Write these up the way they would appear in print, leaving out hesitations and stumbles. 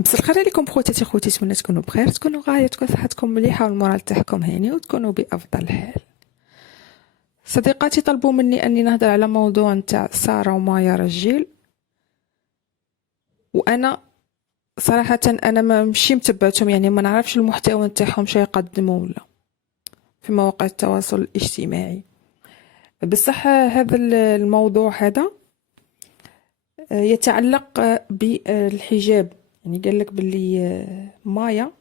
مساء الخير عليكم خواتاتي خوتي، نتمنى تكونوا بخير، تكونوا غاية، تكون صحتكم مليحة والمورال تاعكم هاني وتكونوا بأفضل حال. صديقاتي طلبوا مني أني نهضر على موضوع نتاع سارة ومايا رجيل، وأنا صراحة أنا ما مشي متبعتهم، يعني ما نعرفش المحتوى نتاعهم شي يقدموا ولا في مواقع التواصل الاجتماعي. بصح هذا الموضوع هذا يتعلق بالحجاب. يعني قال لك باللي مايا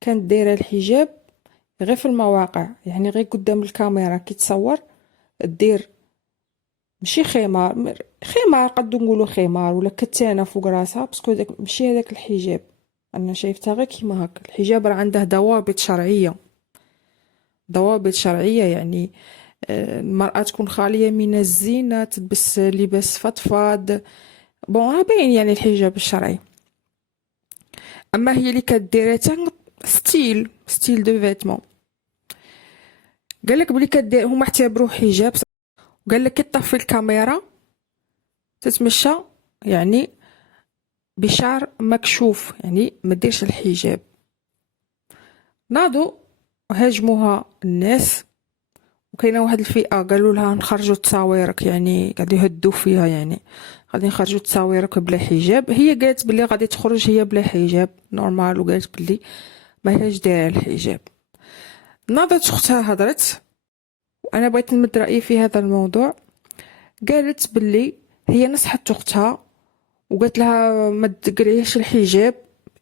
كانت دايره الحجاب غير في المواقع، يعني غير قدام الكاميرا كي تصور دير ماشي خمار قد نقولوا خمار ولا كتانه فوق راسها، باسكو داك ماشي هذاك الحجاب. انا شايفتها غير كيما هكا. الحجاب راه عنده ضوابط شرعيه، يعني المرأة تكون خالية من الزينة، تلبس لباس فضفاض، بون راه باين يعني الحجاب الشرعي. اما هي اللي كديرها ستيل دو فيتمون. قالك بلي كدير هما اعتبروه حجاب، وقال لك كي طفي الكاميرا تتمشى يعني بشعر مكشوف، يعني ما ديرش الحجاب. ناضوا هاجموها الناس، وكاينه واحد الفئه قالوا لها نخرجوا تصاويرك، يعني قاعدين يهدوا فيها، يعني غادي نخرجوا تصاويرك بلا حجاب. هي قالت بلي غادي تخرج هي بلا حجاب نورمال، وقالت بلي ما هيش دايره الحجاب. ناضت اختها هضرت، وانا بغيت نمد رايي في هذا الموضوع. قالت بلي هي نصحت اختها وقالت لها ما تقريش الحجاب،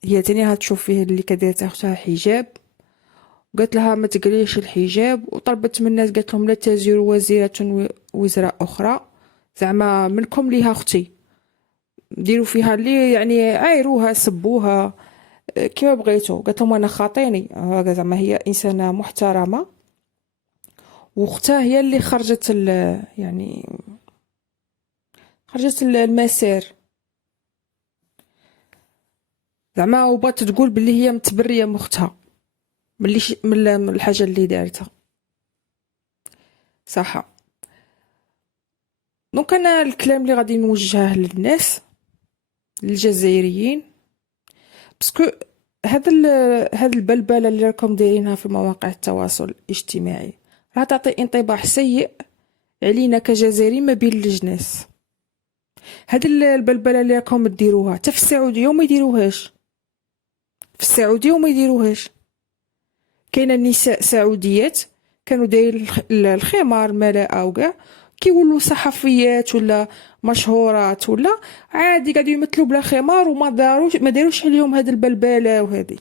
هي تاني هتشوف فيه اللي كديرت اختها حجاب، قالت لها ما تقريش الحجاب، وطلبت من الناس قالت لهم لا تزر وزيرة وزر اخرى، زعما منكم ليها اختي ديروا فيها اللي يعني عايروها سبوها كيما بغيتو. قالت لهم انا خاطيني، زعما هي انسانه محترمه، واختها هي اللي خرجت يعني خرجت المسير، زعما وبغات تقول بلي هي متبريه من اختها من الحاجه اللي دارتها صح. دونك انا الكلام اللي غادي نوجهه للناس الجزائريين، باسكو هاد البلبله اللي راكم دايرينها في مواقع التواصل الاجتماعي راه تعطي انطباع سيء علينا كجزائريين ما بين الجناس. هاد البلبله اللي راكم ديروها حتى في السعوديه وما يديروهاش، كاينه نساء سعوديات كانوا دايرين الخمار ملاءه وكاع، كيولوا صحفيات ولا مشهورات ولا عادي قاعدين يمثلوا بلا خمار، وما داروش عليهم هاد البلبله. وهذه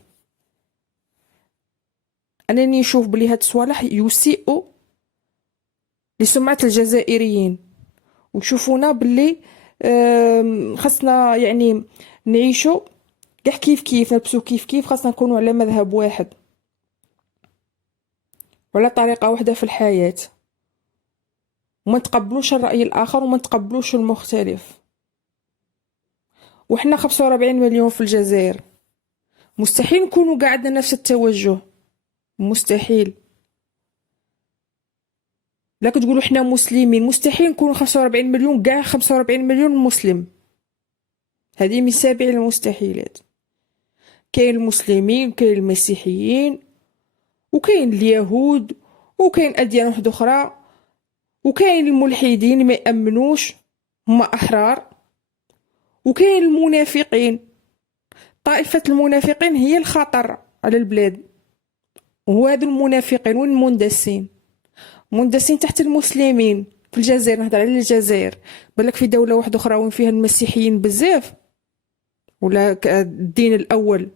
انني نشوف بلي هاد الصوالح يسيء لسمعه الجزائريين، وشوفونا بلي خاصنا يعني نعيشوا كاع كيف نلبسوا كيف خاصنا نكونوا على مذهب واحد وعلى طريقه واحده في الحياه، وما نتقبلوش الراي الاخر وما نتقبلوش المختلف. وحنا 45 مليون في الجزائر، مستحيل نكونوا قاعدنا عندنا نفس التوجه، مستحيل. لا كتقولوا حنا مسلمين، مستحيل نكونوا 45 مليون كاع 45 مليون مسلم، هذه من سابع المستحيلات. كاين المسلمين وكاين المسيحيين وكاين اليهود وكاين اديان واحده اخرى، وكاين الملحدين ما يامنوش هما احرار، وكاين المنافقين. طائفه المنافقين هي الخطر على البلاد، وهو هذو المنافقين وين مندسين تحت المسلمين. في الجزائر نهضر على الجزائر، بالك في دوله واحده اخرى وين فيها المسيحيين بزاف ولا الدين الاول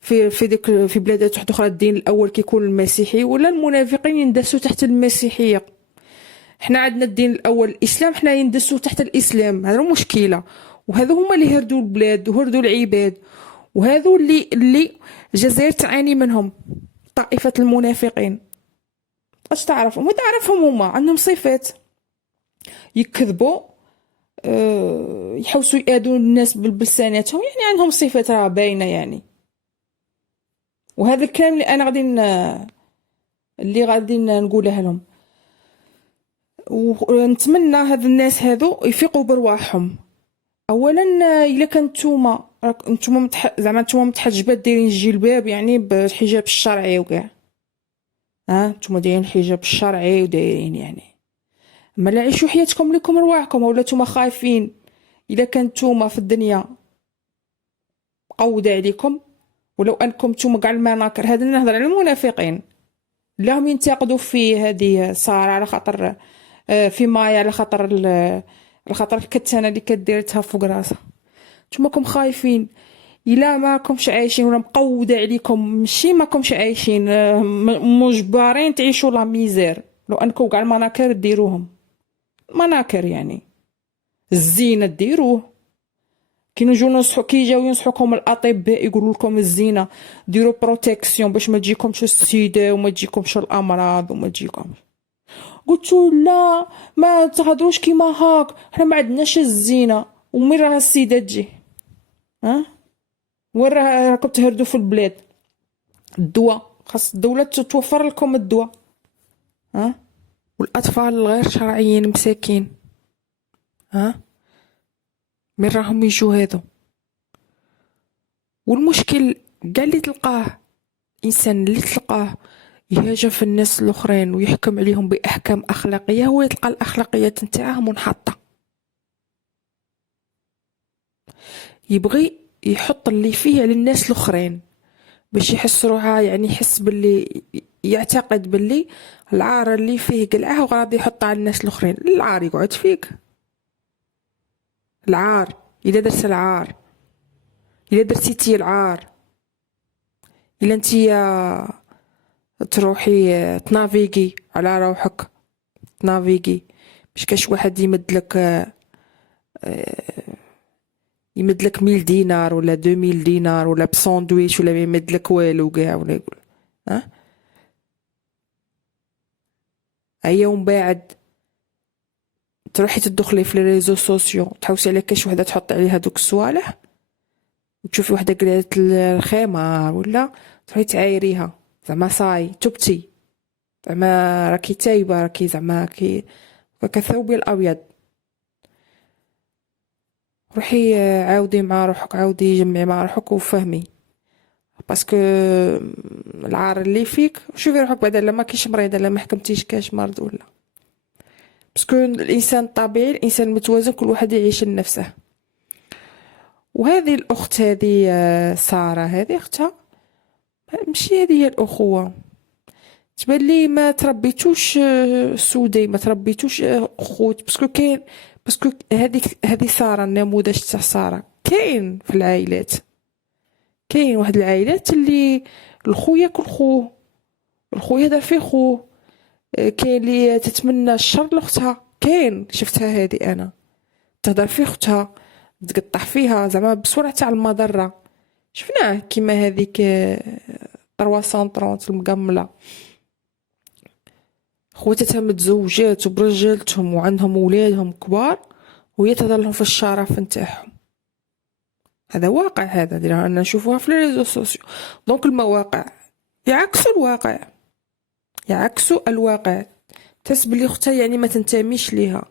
في بلادات واحده اخرى الدين الاول كيكون المسيحي، ولا المنافقين يندسوا تحت المسيحيه. حنا عندنا الدين الاول الاسلام، حنا يندسوا تحت الاسلام، هذا مشكله. وهذو هما اللي هردوا البلاد وهردوا العباد، وهذو اللي الجزائر تعاني منهم، طائفه المنافقين. اش تعرفهم؟ ما تعرفهم، هما عندهم صفات يكذبوا، يحوسوا يأذوا الناس بلساناتهم، يعني عندهم صفات راه باينه يعني. وهذا الكلام اللي انا غادي نقولها لهم، ونتمنى هاد الناس هادو يفيقوا برواحهم. اولا الا كان نتوما راك نتوما زعما نتوما متحجبات دايرين الجلباب يعني بالحجاب الشرعي وكاع، نتوما دايرين الحجاب الشرعي ودايرين يعني، اما لا عيشوا حياتكم لكم رواحكم، ولا نتوما خايفين الا كان نتوما في الدنيا مقوده عليكم، ولو انكم نتوما كاع المناكر، هذا نهضر على المنافقين اللي راهم ينتقدوا في هذه سارة على خاطر في مايا على خاطر الكتانه اللي كديرتها فوق راسها. نتوما خايفين الا ما كمش عايشين ولا مقوده عليكم، ماشي ما كمش عايشين، مجبرين تعيشوا لا ميزير، لو انكم كاع المناكر ديروهم، مناكر يعني الزينه ديروه. كي نجيو نصحو، كي جاو ينصحوكم الاطباء يقولوا لكم الزينه ديروا بروتيكسيون باش ما تجيكمش السيده وما تجيكمش الامراض وما تجيكمش، قلتو لا ما تهضروش كيما هاك، حنا ما عندناش الزينه، ومين راها السيده تجي؟ وين راكم تهردوا في البلاد؟ الدواء خاص الدوله توفر لكم الدواء، والاطفال الغير شرعيين مساكين، من راهم يجوا هادو. والمشكل كاع اللي تلقاه انسان اللي تلقاه يهاجم في الناس الاخرين ويحكم عليهم باحكام اخلاقيه، هو يلقى الاخلاقيات نتاعه منحطه، يبغي يحط اللي فيه على الناس الاخرين باش يحس روحه، يعني يحس باللي يعتقد باللي العار اللي فيه قلعه وغادي يحطه على الناس الاخرين. العار يقعد فيك، العار اذا درت العار، الا درتيتي العار، الا انتيا تروحي تنافيغي على روحك، تنافيغي باش كاش واحد يمدلك 1000 دينار ولا 2000 دينار ولا بساندويتش ولا ما يمدلك والو كاع، ولا يقول هيا ومن بعد تروحي تدخلي في الريزو سوسيو تحوسي على كاش وحده تحط عليها دوك الصوالح، وتشوفي وحده قلعت الخمار ولا تروحي تعايريها، زعما صاي تبتي، زعما راكي تايبه، راكي زعما كثوبي الابيض. روحي عاودي مع روحك، عاودي جمعي مع روحك وفهمي، باسكو العار اللي فيك، شوفي روحك بعدا لا ما كيش مريضه، لا ما حكمتيش كاش مرض ولا، باسكو الانسان الطبيعي، الانسان المتوازن، كل واحد يعيش لنفسه. وهذه الاخت هذه ساره، هذه اختها ماشي هذه هي الاخوه، تبان لي ما تربيتوش سودي، ما تربيتوش خوت، باسكو هذه ساره، النموذج تاع ساره كاين في العائلات، كاين واحد العائلات اللي الخو ياكل خوه، الخو يهدر في خوه، كاين اللي تتمنى الشر لاختها، كاين شفتها هذه انا تهدر في اختها، تقطع فيها زعما بصوره تاع المضره، شفناه كيما هذيك 330 المقمله، خواتاتها متزوجات وبرجالتهم وعندهم ولادهم كبار، وهي تهضر لهم في الشرف نتاعهم. هذا واقع، هذا ديرها انا نشوفوها في الريزو سوسيو. دونك المواقع يعكسوا الواقع، يعكسوا الواقع، تحس بلي اختها يعني ما تنتميش ليها،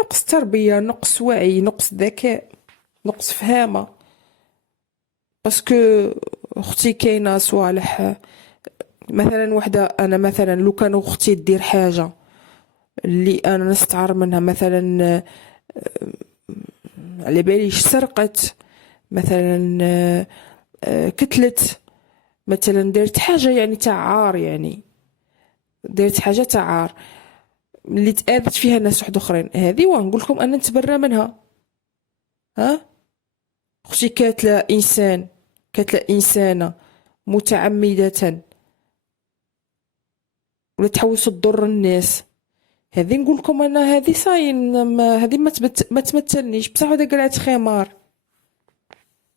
نقص تربيه، نقص وعي، نقص ذكاء، نقص فهامه، باسكو اختي كاينه صوالح، مثلا وحده، انا مثلا لو كان اختي دير حاجه اللي انا نستعر منها، مثلا على باليش سرقت مثلا، كتلت مثلا، درت حاجه يعني تاع عار، يعني درت حاجه تاع عار اللي تآذت فيها ناس واحد اخرين، هذه ونقول لكم انا نتبرى منها. اختي كاتله انسان، كاتله انسانه متعمده ولا تحوس تضر الناس، هذه نقول لكم انا هذه صاين، هذه ما تمثلنيش، بصح هذا قلعت خمار،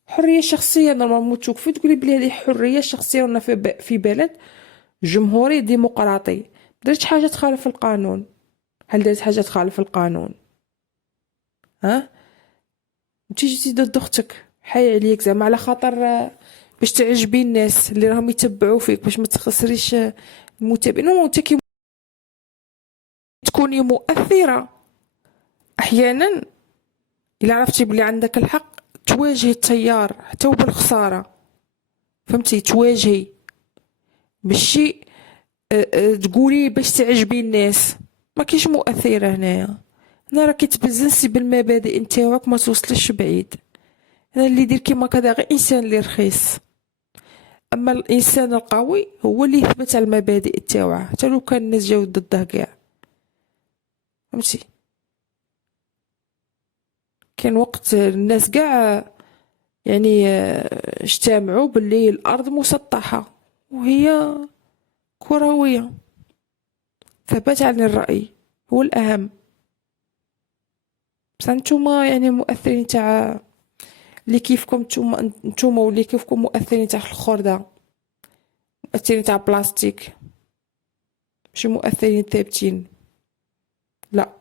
حريه شخصيه نورمالمون توقفي تقولي بلي هذه حريه شخصيه، ونا في بلد جمهوري ديمقراطي، درت حاجه تخالف القانون، هل درت حاجه تخالف القانون؟ تيجي ضد اختك، حي عليك زعما على خاطر باش تعجبي الناس اللي راهم يتبعوا فيك، باش ما تخسريش المتابعين، وانت كي تكوني مؤثره احيانا الا عرفتي بلي عندك الحق تواجهي التيار حتى وبالخساره، فهمتي؟ تواجهي ماشي تقولي باش تعجبي الناس. ما كاينش مؤثره هنايا. هنا راكي تبزنسي بالمبادئ نتاوعك ما توصلش بعيد. هنا اللي يدير كيما كذا غير انسان اللي رخيص. اما الانسان القوي هو اللي يثبت على المبادئ تاوعه حتى لو كان الناس جاو ضده كاع، فهمتي؟ كان وقت الناس كاع يعني اجتمعوا باللي الارض مسطحه وهي كرويه. ثبات عن الرأي هو الأهم. بصح نتوما يعني مؤثرين تاع اللي كيفكم، نتوما واللي كيفكم مؤثرين تاع الخردة، مؤثرين تاع بلاستيك، ماشي مؤثرين ثابتين، لا.